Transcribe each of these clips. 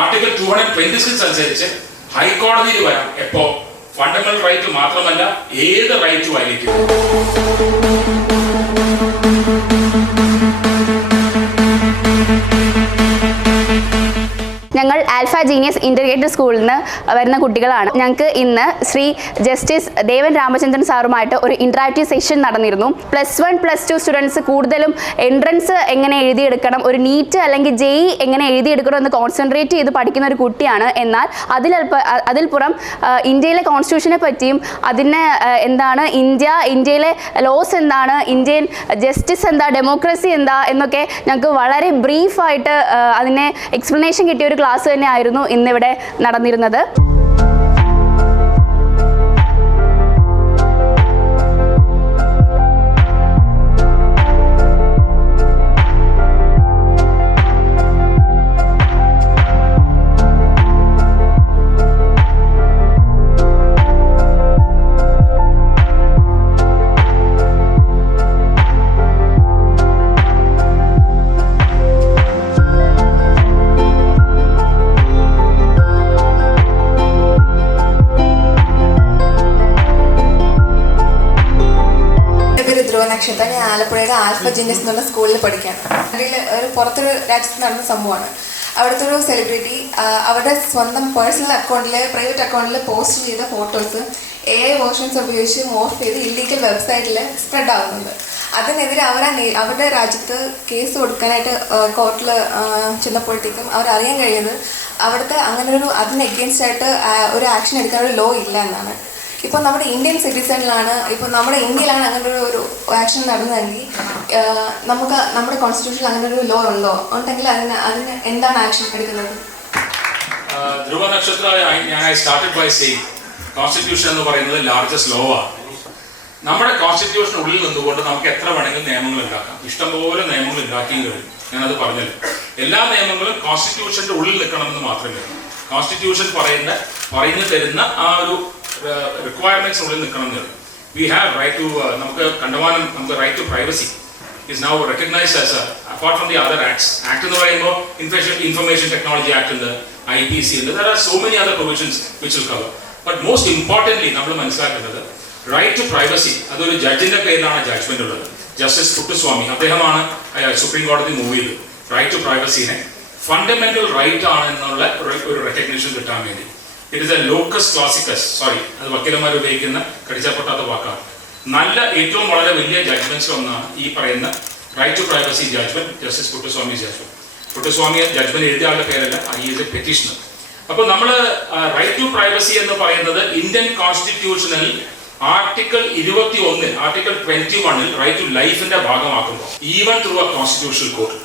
Article 226 അനുസരിച്ച് ഹൈക്കോടതിയിൽ വരാം. എപ്പോ? ഫണ്ടമെന്റൽ റൈറ്റ് മാത്രമല്ല, ഏത് റൈറ്റ് വയലേറ്റ് ഞങ്ങൾ ആൽഫ ജീനിയസ് ഇൻ്റഗ്രേറ്റഡ് സ്കൂളിൽ നിന്ന് വരുന്ന കുട്ടികളാണ്. ഞങ്ങൾക്ക് ഇന്ന് ശ്രീ ജസ്റ്റിസ് ദേവൻ രാമചന്ദ്രൻ സാറുമായിട്ട് ഒരു ഇൻട്രാക്റ്റീവ് സെഷൻ നടന്നിരുന്നു. +1 +2 സ്റ്റുഡൻസ് കൂടുതലും എൻട്രൻസ് എങ്ങനെ എഴുതിയെടുക്കണം, ഒരു നീറ്റ് അല്ലെങ്കിൽ JEE എങ്ങനെ എഴുതിയെടുക്കണം എന്ന് കോൺസെൻട്രേറ്റ് ചെയ്ത് പഠിക്കുന്ന ഒരു കുട്ടിയാണ്. എന്നാൽ അതിൽ പുറം ഇന്ത്യയിലെ കോൺസ്റ്റിറ്റ്യൂഷനെ പറ്റിയും അതിന് എന്താണ് ഇന്ത്യയിലെ ലോസ് എന്താണ്, ഇന്ത്യൻ ജസ്റ്റിസ് എന്താ, ഡെമോക്രസി എന്താ എന്നൊക്കെ ഞങ്ങൾക്ക് വളരെ ബ്രീഫായിട്ട് അതിനെ എക്സ്പ്ലനേഷൻ കിട്ടിയ ഒരു ക്ലാസ് തന്നെയായിരുന്നു ഇന്നിവിടെ നടന്നിരുന്നത്. നക്ഷത്രം. ഞാൻ ആലപ്പുഴയുടെ ആൽഫ ജീനിയസ് എന്നുള്ള സ്കൂളിൽ പഠിക്കുകയാണ്. അതിൽ ഒരു പുറത്തൊരു രാജ്യത്ത് നടന്ന സംഭവമാണ്. അവിടുത്തെ ഒരു സെലിബ്രിറ്റി അവരുടെ സ്വന്തം പേഴ്സണൽ അക്കൗണ്ടിൽ, പ്രൈവറ്റ് അക്കൗണ്ടിൽ പോസ്റ്റ് ചെയ്ത ഫോട്ടോസ് AI വേർഷൻസ് ഉപയോഗിച്ച് മോർഫ് ചെയ്ത് ഇല്ലീഗൽ വെബ്സൈറ്റിൽ സ്പ്രെഡ് ആകുന്നുണ്ട്. അതിനെതിരെ അവരുടെ രാജ്യത്ത് കേസ് കൊടുക്കാനായിട്ട് കോർട്ടിൽ ചെന്നപ്പോഴത്തേക്കും അവരറിയാൻ കഴിയുന്നത് അവിടുത്തെ അതിന് എഗെയിൻസ്റ്റ് ആയിട്ട് ഒരു ആക്ഷൻ എടുക്കാനൊരു ലോ ഇല്ല എന്നാണ്. ഇപ്പോൾ നമ്മുടെ ഇന്ത്യൻ സിറ്റിസണിലാണ്, ഇപ്പോൾ നമ്മുടെ ഇന്ത്യയിലാണ് അങ്ങനെ ഒരു ആക്ഷൻ നടന്നതെങ്കിൽ നമുക്ക് നമ്മുടെ കോൺസ്റ്റിറ്റ്യൂഷനിൽ അങ്ങനെ ഒരു ലോ ഉണ്ടോ? ഉണ്ടെങ്കിൽ അതിന് എന്താണ് ആക്ഷൻ എടുക്കുന്നത്? ധ്രുവ നക്ഷത്ര, I started by saying constitution എന്ന് പറയുന്നത് ലാർജസ്റ്റ് ലോ ആണ്. നമ്മുടെ കോൺസ്റ്റിറ്റ്യൂഷൻ ഉള്ളിൽ നിന്നുകൊണ്ട് നമുക്ക് എത്ര വേണമെങ്കിലും നിയമങ്ങൾ ഉണ്ടാക്കാം. ഇഷ്ടംപോലെ നിയമങ്ങൾ ഉണ്ടാക്കിയും കഴിയും. ഞാനത് പറഞ്ഞല്ലോ, എല്ലാ നിയമങ്ങളും കോൺസ്റ്റിറ്റ്യൂഷന്റെ ഉള്ളിൽ നിൽക്കണമെന്ന് മാത്രമേ. കോൺസ്റ്റിറ്റ്യൂഷൻ പറഞ്ഞു തരുന്ന ആ ഒരു requirements ഉള്ളിൽ നിൽക്കണം എന്ന്. We have right to നമുക്ക് കണ്ടുവാനും നമുക്ക് right to privacy is now recognized as apart from the other acts. Act എന്ന് പറയുമ്പോൾ Information Technology Act ഉണ്ട്, IPC ഉണ്ട്. There are so many other provisions which will cover. But most importantly നമ്മൾ മനസ്സിലാക്കേണ്ടത് right to privacy. അതൊരു ജഡ്ജിന്റെ പേരിലാണ് judgement ഉള്ളത്. Justice Puttaswamy അദ്ദേഹമാണ് സുപ്രീം കോടതി മൂവ് ചെയ്തത്. റൈറ്റ് ടു പ്രൈവസിനെ ഫണ്ടമെന്റൽ റൈറ്റ് ആണ് എന്നുള്ള ഒരു റെക്കഗ്നിഷൻ കിട്ടാൻ വേണ്ടി. ഇറ്റ് ഇസ് എ ലോക്കസ് ക്ലാസിക്കസ്, അത് വക്കീലന്മാർ ഉപയോഗിക്കുന്ന കടിച്ചപ്പൊട്ടാത്ത വാക്കാണ്. ഏറ്റവും വളരെ വലിയ ജഡ്ജ്മെന്റ്സ് ഒന്നാണ് ഈ പറയുന്ന right to privacy judgment, justice Puttaswamy judgment. Puttaswamy judgment എഴുതിയ ആളുടെ പേരല്ല, ഈ ഈസ് എ പെറ്റീഷണർ. അപ്പോൾ നമ്മൾ റൈറ്റ് ടു പ്രൈവസി എന്ന് പറയുന്നത് ഇന്ത്യൻ കോൺസ്റ്റിറ്റ്യൂഷനിൽ ആർട്ടിക്കിൾ 21, ആർട്ടിക്കിൾ 21 റൈറ്റ് ടു ലൈഫിന്റെ ഭാഗമാക്കുമ്പോൾ even through a constitutional court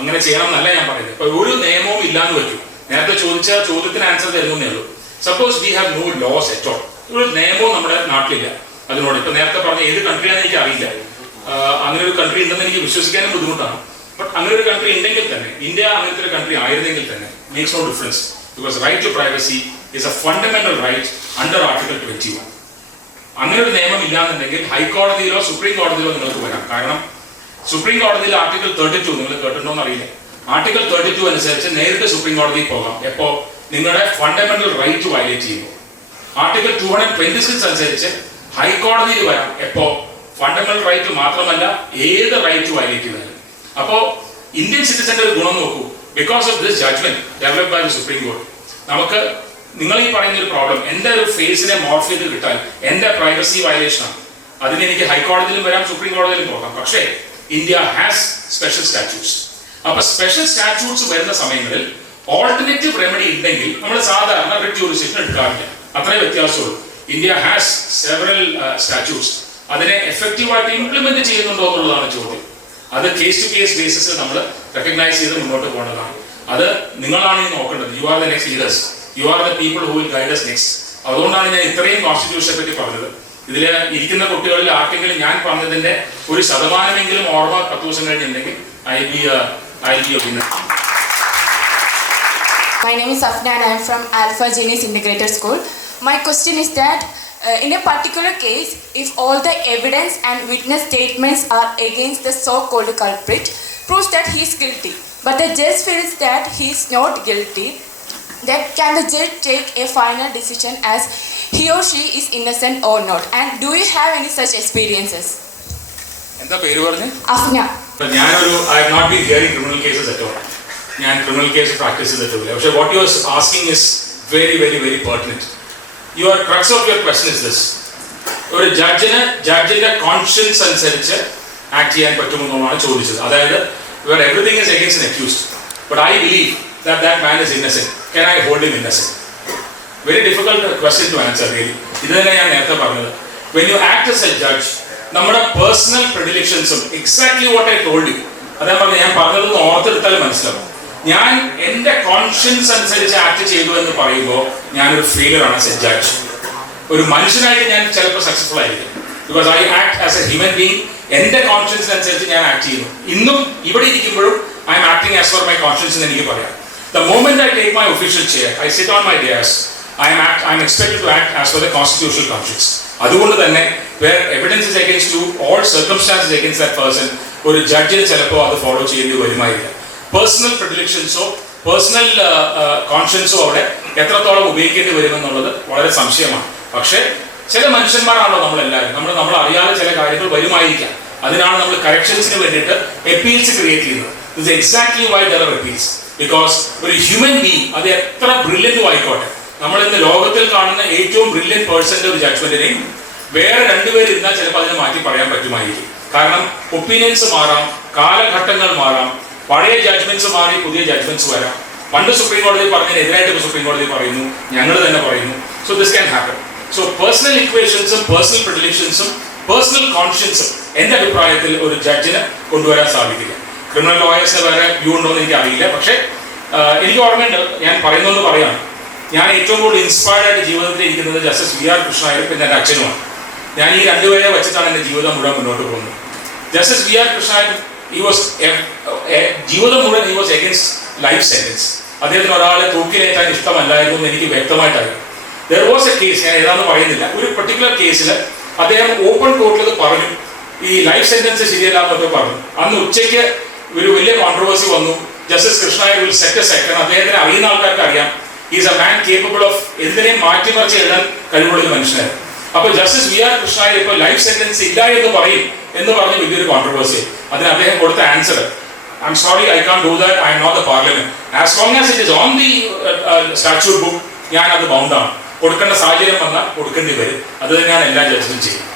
അങ്ങനെ ചെയ്യണം എന്നല്ല ഞാൻ പറയുന്നത്. ഇപ്പൊ ഒരു നിയമവും ഇല്ലാന്ന് വെക്കും. നേരത്തെ ചോദിച്ച ചോദ്യത്തിന് ആൻസർ തരുന്നേ ഉള്ളൂ. Suppose we have no laws at all. ഒരു നിയമവും നമ്മുടെ നാട്ടിലില്ല അതിനോട്. ഇപ്പൊ നേരത്തെ പറഞ്ഞ ഏത് കൺട്രിയാണെന്ന് എനിക്ക് അറിയില്ല. അങ്ങനെ ഒരു കൺട്രി ഉണ്ടെന്ന് എനിക്ക് വിശ്വസിക്കാനും ബുദ്ധിമുട്ടാണ്. ബട്ട് അങ്ങനെ ഒരു കൺട്രി ഉണ്ടെങ്കിൽ തന്നെ, ഇന്ത്യ അങ്ങനത്തെ ഒരു കൺട്രി ആയിരുന്നെങ്കിൽ തന്നെ, makes no difference. Because right to privacy is a fundamental right under article 21. അങ്ങനെ ഒരു നിയമം ഇല്ലാന്നുണ്ടെങ്കിൽ ഹൈക്കോടതിയിലോ സുപ്രീം കോടതിയിലോ നിങ്ങൾക്ക് വരാം. കാരണം സുപ്രീം കോടതിയിൽ ആർട്ടിക്കിൾ 32 നിങ്ങൾ കേട്ടിട്ടുണ്ടോന്ന് അറിയില്ല. ആർട്ടിക്കിൾ 32 അനുസരിച്ച് നേരിട്ട് സുപ്രീം കോടതിയിൽ പോകാം. എപ്പോ? നിങ്ങളുടെ ഫണ്ടമെന്റൽ റൈറ്റ് വയലേറ്റ് ചെയ്യുമ്പോൾ. ആർട്ടിക്കിൾ 226 അനുസരിച്ച് ഹൈക്കോടതിയിൽ വരാം. എപ്പോ? ഫണ്ടമെന്റൽ റൈറ്റ് മാത്രമല്ല, ഏത് റൈറ്റ് വയലേറ്റ് ചെയ്താലും. അപ്പോ ഇന്ത്യൻ സിറ്റിസന്റെ ഒരു ഗുണം നോക്കൂ. Because of this judgment developed by the supreme കോടതി, നമുക്ക് നിങ്ങൾ ഈ പറയുന്ന ഒരു പ്രോബ്ലം എന്റെ ഒരു ഫേസിനെ മോർഫ് ചെയ്ത് കിട്ടാൻ എന്റെ പ്രൈവസി വയലേഷനാണ്. അതിന് എനിക്ക് ഹൈക്കോടതിയിലും വരാം, സുപ്രീം കോടതിയിലും പോകാം. പക്ഷേ ഇന്ത്യ ഹാസ് സ്പെഷ്യൽ സ്റ്റാറ്റ്യൂട്ട്സ്. അപ്പൊ സ്പെഷ്യൽ സ്റ്റാറ്റ്യൂട്ട്സ് വരുന്ന സമയങ്ങളിൽ ഓൾട്ടർനേറ്റീവ് റെമഡി ഉണ്ടെങ്കിൽ നമ്മൾ സാധാരണ റിറ്റ് ജുറിസ്ഡിക്ഷൻ എടുക്കാറില്ല. അത്രേ വ്യത്യാസമുള്ളൂ. India has several statutes. അതിനെ എഫക്റ്റീവായിട്ട് ഇംപ്ലിമെന്റ് ചെയ്യുന്നുണ്ടോ എന്നുള്ളതാണ് ചോദ്യം. അത് കേസ് ടു കേസ് ബേസിസിൽ നമ്മൾ റെക്കഗ്നൈസ് ചെയ്ത് മുന്നോട്ട് പോകേണ്ടതാണ്. അത് നിങ്ങളാണ് ഈ നോക്കേണ്ടത്. You are the next leaders, you are the people who will guide us next. അതുകൊണ്ടാണ് ഞാൻ ഇത്രയും കോൺസ്റ്റിറ്റ്യൂഷനെ പറ്റി പറഞ്ഞത്. ഇതിൽ ഇരിക്കുന്ന കുട്ടികളിൽ ആർക്കെങ്കിലും ഞാൻ പറഞ്ഞതിന്റെ ഒരു ശതമാനമെങ്കിലും ഓർമ്മ 10 ദിവസം കഴിഞ്ഞിട്ടുണ്ടെങ്കിൽ I'll be a winner. My name is Afna and I am from Alpha Genius Integrated School. My question is that in a particular case, if all the evidence and witness statements are against the so-called culprit, proves that he is guilty, but the judge feels that he is not guilty, that can the judge take a final decision as he or she is innocent or not? And do you have any such experiences? എന്താ പേര് പറഞ്ഞു? Afna. I have not been hearing criminal cases at all. ഞാൻ criminal case practice ചെയ്തിട്ടില്ല. പക്ഷേ what you are asking is very very very pertinent. Your crux of your question is this. ഒരു ജഡ്ജിന്റെ conscience അനുസരിച്ച് act ചെയ്യാൻ പറ്റുമെന്നാണ് ചോദിച്ചത്. അതായത് where everything is against an accused, but I believe that man is innocent. Can I hold him innocent? Very difficult question to answer really. ഇത് തന്നെ ഞാൻ നേരത്തെ പറഞ്ഞത്. When you act as a judge, നമ്മുടെ പേഴ്സണൽ പ്രെഡിലിക്ഷൻസും exactly what I told you, അതാ പറഞ്ഞത്, ഞാൻ പറഞ്ഞതൊന്ന് ഓർത്തെടുത്താൽ മനസ്സിലാവും. ഞാൻ എൻ്റെ കോൺഷ്യൻസ് അനുസരിച്ച് ആക്ട് ചെയ്തു എന്ന് പറയുമ്പോൾ ഞാനൊരു ഫെയിലിയർ ആണ് ആസ് എ ജഡ്ജ്. ഒരു മനുഷ്യനായിട്ട് ഞാൻ ചിലപ്പോൾ സക്സസ്ഫുൾ ആയിരിക്കും. Because I act as a human being. എൻ്റെ കോൺഷ്യൻസിനനുസരിച്ച് ഞാൻ ആക്ട് ചെയ്യുന്നു. ഇന്നും ഇവിടെ ഇരിക്കുമ്പോഴും I am acting as per my conscience എന്ന് എനിക്ക് പറയാം. The moment I take my official chair, I sit on my dais, I am expected to act as per the constitutional conscience. അതുകൊണ്ട് തന്നെ where evidence is against you, all circumstances against that person, ഒരു ജഡ്ജിന് ചിലപ്പോൾ അത് follow ചെയ്യേണ്ടി വരുമായിരിക്കും. Personal പ്രെഡിലിക്ഷൻസോ personal കോൺഷ്യൻസോ അവിടെ എത്രത്തോളം ഉപയോഗിക്കേണ്ടി വരുമെന്നുള്ളത് വളരെ സംശയമാണ്. പക്ഷേ ചില മനുഷ്യന്മാരാണല്ലോ നമ്മളെല്ലാവരും. നമ്മൾ അറിയാതെ ചില കാര്യങ്ങൾ വരുമായിരിക്കാം. അതിനാണ് നമ്മൾ കറക്ഷൻസിന് വേണ്ടിയിട്ട് എപ്പീൽസ് ക്രിയേറ്റ് ചെയ്യുന്നത്. This exactly why there are appeals. Because ഒരു ഹ്യൂമൻ ബീങ് അത് എത്ര ബ്രില്യൻറ്റും ആയിക്കോട്ടെ, നമ്മൾ ഇന്ന് ലോകത്തിൽ കാണുന്ന ഏറ്റവും ബ്രില്യൻറ്റ് പേഴ്സൻ്റെ ഒരു ജഡ്ജ്മെന്റിനെയും വേറെ രണ്ടുപേര് ഇരുന്നാൽ ചിലപ്പോൾ അതിനെ മാറ്റി പറയാൻ പറ്റുമായിരിക്കും. കാരണം ഒപ്പീനിയൻസ് മാറാം, കാലഘട്ടങ്ങൾ മാറാം, പഴയ ജഡ്ജ്മെന്റ്സ് മാറി പുതിയ ജഡ്ജ്മെന്റ്സ് വരാം. പണ്ട് സുപ്രീം കോടതി പറഞ്ഞതിനെതിരായിട്ട് സുപ്രീം കോടതി പറയുന്നു, ഞങ്ങൾ തന്നെ പറയുന്നു. So this can happen. So personal ഇക്വേഷൻസും പേഴ്സണൽ പ്രെഡിലിക്ഷൻസും പേഴ്സണൽ കോൺഷ്യൻസും എൻ്റെ അഭിപ്രായത്തിൽ ഒരു ജഡ്ജിന് കൊണ്ടുവരാൻ സാധിക്കില്ല. ക്രിമിനൽ ലോയേഴ്സിന് വേറെ വ്യൂ ഉണ്ടോ എന്ന് എനിക്ക് അറിയില്ല. പക്ഷേ എനിക്ക് ഓർമ്മയുണ്ട്, ഞാൻ പറയുന്നതെന്ന് പറയാണ്, ഞാൻ ഏറ്റവും കൂടുതൽ ഇൻസ്പയർഡ് ആയിട്ട് ജീവിതത്തിൽ ഇരിക്കുന്നത് ജസ്റ്റിസ് വി ആർ കൃഷ്ണനായരും പിന്നെ എൻ്റെ അച്ഛനുമാണ്. ഞാൻ ഈ രണ്ടുപേരെ വെച്ചിട്ടാണ് എൻ്റെ ജീവിതം മുഴുവൻ മുന്നോട്ട് പോകുന്നത്. ജസ്റ്റിസ് വി ആർ കൃഷ്ണനായർ ജീവിതം മുഴുവൻ he was against life sentence. അദ്ദേഹത്തിന് ഒരാളെ തൂക്കിലേറ്റാൻ ഇഷ്ടമല്ലായിരുന്നു എന്ന് എനിക്ക് വ്യക്തമായിട്ടറിയാം. ദർ വാസ് എ കേസ്, ഞാൻ ഏതാണെന്ന് പറയുന്നില്ല, ഒരു പെർട്ടിക്കുലർ കേസിൽ അദ്ദേഹം ഓപ്പൺ കോർട്ടിൽ പറഞ്ഞു ഈ ലൈഫ് സെന്റൻസ് ശരിയല്ലാന്നൊക്കെ പറഞ്ഞു. അന്ന് ഉച്ചയ്ക്ക് ഒരു വലിയ കോൺട്രവേഴ്സി വന്നു. Justice Krishna Nair will set A second. അദ്ദേഹത്തിന് അറിയുന്ന ആൾക്കാർക്ക് അറിയാം, is a man capable of എന്തിനേയും മാറ്റിമറിച്ച് എഴുതാൻ കഴിവുള്ള ഒരു മനുഷ്യനായിരുന്നു. അപ്പോൾ ജസ്റ്റിസ് വി ആർ കൃഷ്ണനായർ ഇപ്പോൾ ലൈഫ് സെന്റൻസ് ഇല്ല എന്ന് പറയും എന്ന് പറഞ്ഞ് വലിയൊരു കോൺട്രവേഴ്സി. അതിന് അദ്ദേഹം കൊടുത്ത answer, I'm sorry, I can do that, I'm not the parliament. As long as it is on the statute book, ഞാൻ അത് ബൗണ്ടാണ്. കൊടുക്കേണ്ട സാഹചര്യം വന്നാൽ കൊടുക്കേണ്ടി വരും. അത് തന്നെയാണ് എല്ലാ ജഡ്ജിനും ചെയ്യുന്നത്.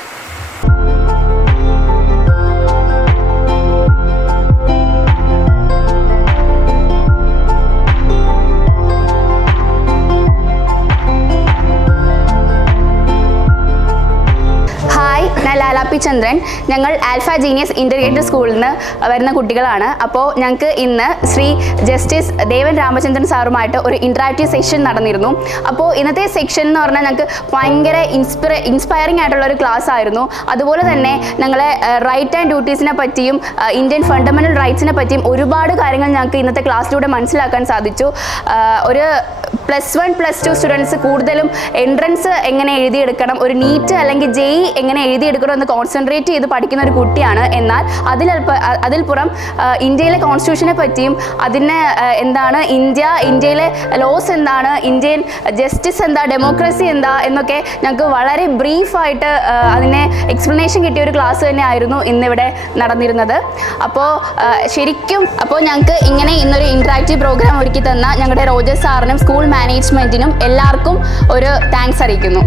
ഞാൻ Ramachandran. ഞങ്ങൾ ആൽഫ ജീനിയസ് ഇൻ്റഗ്രേറ്റഡ് സ്കൂളിൽ നിന്ന് വരുന്ന കുട്ടികളാണ്. അപ്പോൾ ഞങ്ങൾക്ക് ഇന്ന് ശ്രീ ജസ്റ്റിസ് ദേവൻ രാമചന്ദ്രൻ സാറുമായിട്ട് ഒരു ഇൻട്രാക്റ്റീവ് സെഷൻ നടന്നിരുന്നു. അപ്പോൾ ഇന്നത്തെ സെക്ഷൻ എന്ന് പറഞ്ഞാൽ ഞങ്ങൾക്ക് ഭയങ്കര ഇൻസ്പയറിംഗ് ആയിട്ടുള്ള ഒരു ക്ലാസ് ആയിരുന്നു. അതുപോലെ തന്നെ ഞങ്ങളെ റൈറ്റ് ആൻഡ് ഡ്യൂട്ടീസിനെ പറ്റിയും ഇന്ത്യൻ ഫണ്ടമെൻ്റൽ റൈറ്റ്സിനെ പറ്റിയും ഒരുപാട് കാര്യങ്ങൾ ഞങ്ങൾക്ക് ഇന്നത്തെ ക്ലാസ്സിലൂടെ മനസ്സിലാക്കാൻ സാധിച്ചു. ഒരു +1 +2 സ്റ്റുഡൻസ് കൂടുതലും എൻട്രൻസ് എങ്ങനെ എഴുതിയെടുക്കണം, ഒരു നീറ്റ് അല്ലെങ്കിൽ JEE എങ്ങനെ എഴുതിയെടുക്കണം എന്ന് കോൺസെൻട്രേറ്റ് ചെയ്ത് പഠിക്കുന്ന ഒരു കുട്ടിയാണ്. എന്നാൽ അതിൽപ്പുറം ഇന്ത്യയിലെ കോൺസ്റ്റിറ്റ്യൂഷനെ പറ്റിയും അതിന് എന്താണ് ഇന്ത്യയിലെ ലോസ് എന്താണ്, ഇന്ത്യൻ ജസ്റ്റിസ് എന്താ, ഡെമോക്രസി എന്താ എന്നൊക്കെ ഞങ്ങൾക്ക് വളരെ ബ്രീഫായിട്ട് അതിനെ എക്സ്പ്ലനേഷൻ കിട്ടിയ ഒരു ക്ലാസ് തന്നെ ആയിരുന്നു ഇന്നിവിടെ നടന്നിരുന്നത്. അപ്പോൾ ഞങ്ങൾക്ക് ഇങ്ങനെ ഇന്നൊരു ഇൻട്രാക്റ്റീവ് പ്രോഗ്രാം ഒരുക്കി തന്ന ഞങ്ങളുടെ റോജർ സാറിനും സ്കൂൾ മാനേജ്മെൻറ്റിനും എല്ലാവർക്കും ഒരു താങ്ക്സ് അറിയിക്കുന്നു.